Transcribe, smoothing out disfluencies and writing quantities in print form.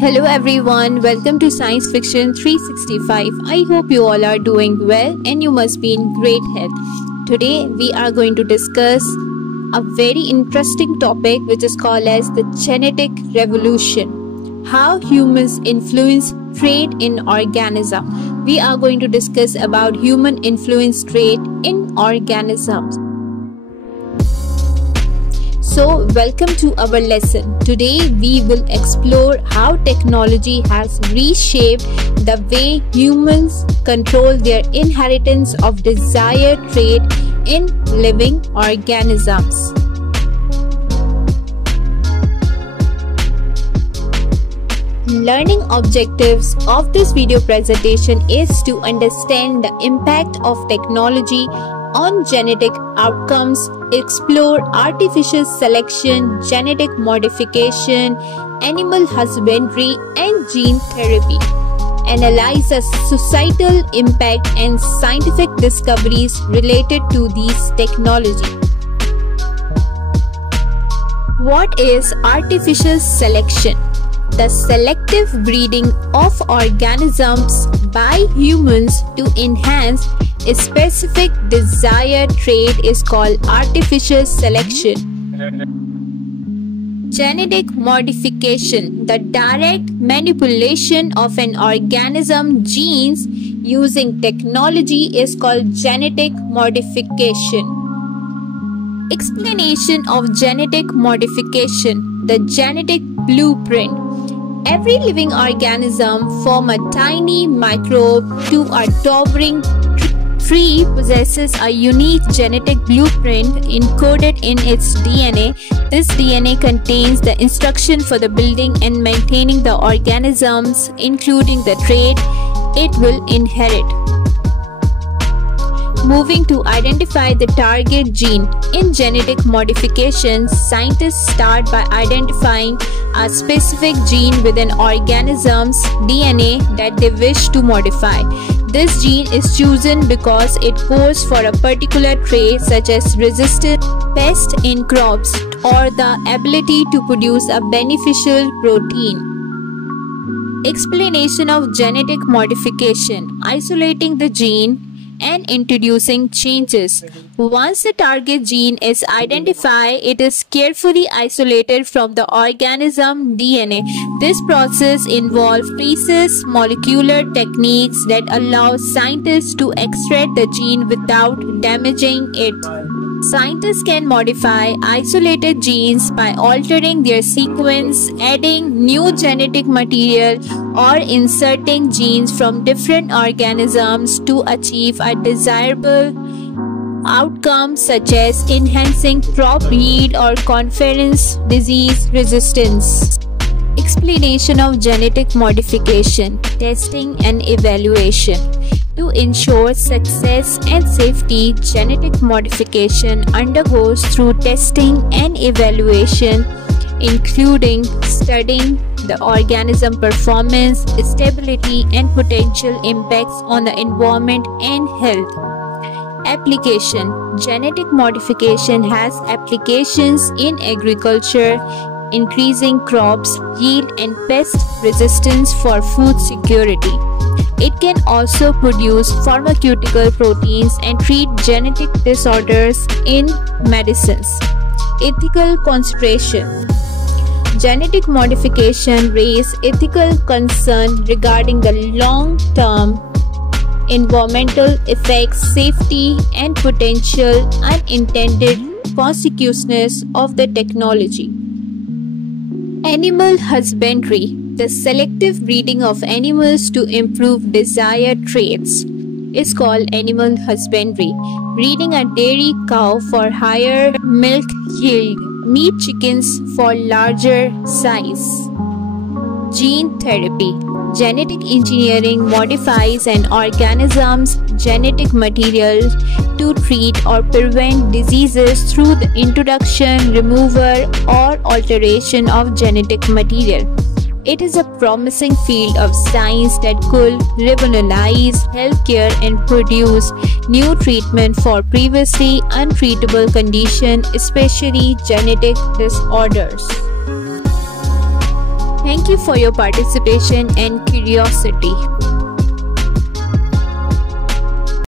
Hello everyone, welcome to Science Fiction 365. I hope you all are doing well and you must be in great health. Today we are going to discuss a very interesting topic which is called as the genetic revolution. How humans influence trait in organism. We are going to discuss about human influence trait in organisms. So, welcome to our lesson. Today we will explore how technology has reshaped the way humans control their inheritance of desired trait in living organisms. Learning objectives of this video presentation is to understand the impact of technology on genetic outcomes, explore artificial selection, genetic modification, animal husbandry, and gene therapy. Analyze the societal impact and scientific discoveries related to these technologies. What is artificial selection? The selective breeding of organisms by humans to enhance a specific desired trait is called artificial selection. Genetic modification, the direct manipulation of an organism's genes using technology, is called genetic modification. Explanation of genetic modification, the genetic blueprint. Every living organism, from a tiny microbe to a towering tree, possesses a unique genetic blueprint encoded in its DNA. This DNA contains the instruction for the building and maintaining the organisms, including the trait it will inherit. Moving to identify the target gene. In genetic modification, scientists start by identifying a specific gene within organism's DNA that they wish to modify. This gene is chosen because it codes for a particular trait such as resistant pest in crops or the ability to produce a beneficial protein. Explanation of genetic modification. Isolating the gene and introducing changes. Once the target gene is identified, it is carefully isolated from the organism DNA. This process involves precise molecular techniques that allow scientists to extract the gene without damaging it. Scientists can modify isolated genes by altering their sequence, adding new genetic material, or inserting genes from different organisms to achieve a desirable outcome such as enhancing crop yield or conferring disease resistance. Explanation of genetic modification, testing and evaluation. To ensure success and safety, genetic modification undergoes through testing and evaluation, including studying the organism performance, stability, and potential impacts on the environment and health. Application. Genetic modification has applications in agriculture, increasing crops yield and pest resistance for food security. It can also produce pharmaceutical proteins and treat genetic disorders in medicines. Ethical consideration. Genetic modification raises ethical concern regarding the long-term environmental effects, safety, and potential unintended consequences of the technology. Animal husbandry. The selective breeding of animals to improve desired traits is called animal husbandry. Breeding a dairy cow for higher milk yield, meat chickens for larger size. Gene therapy. Genetic engineering modifies an organism's genetic material to treat or prevent diseases through the introduction, removal, or alteration of genetic material. It is a promising field of science that could revolutionize healthcare and produce new treatment for previously untreatable conditions, especially genetic disorders. Thank you for your participation and curiosity.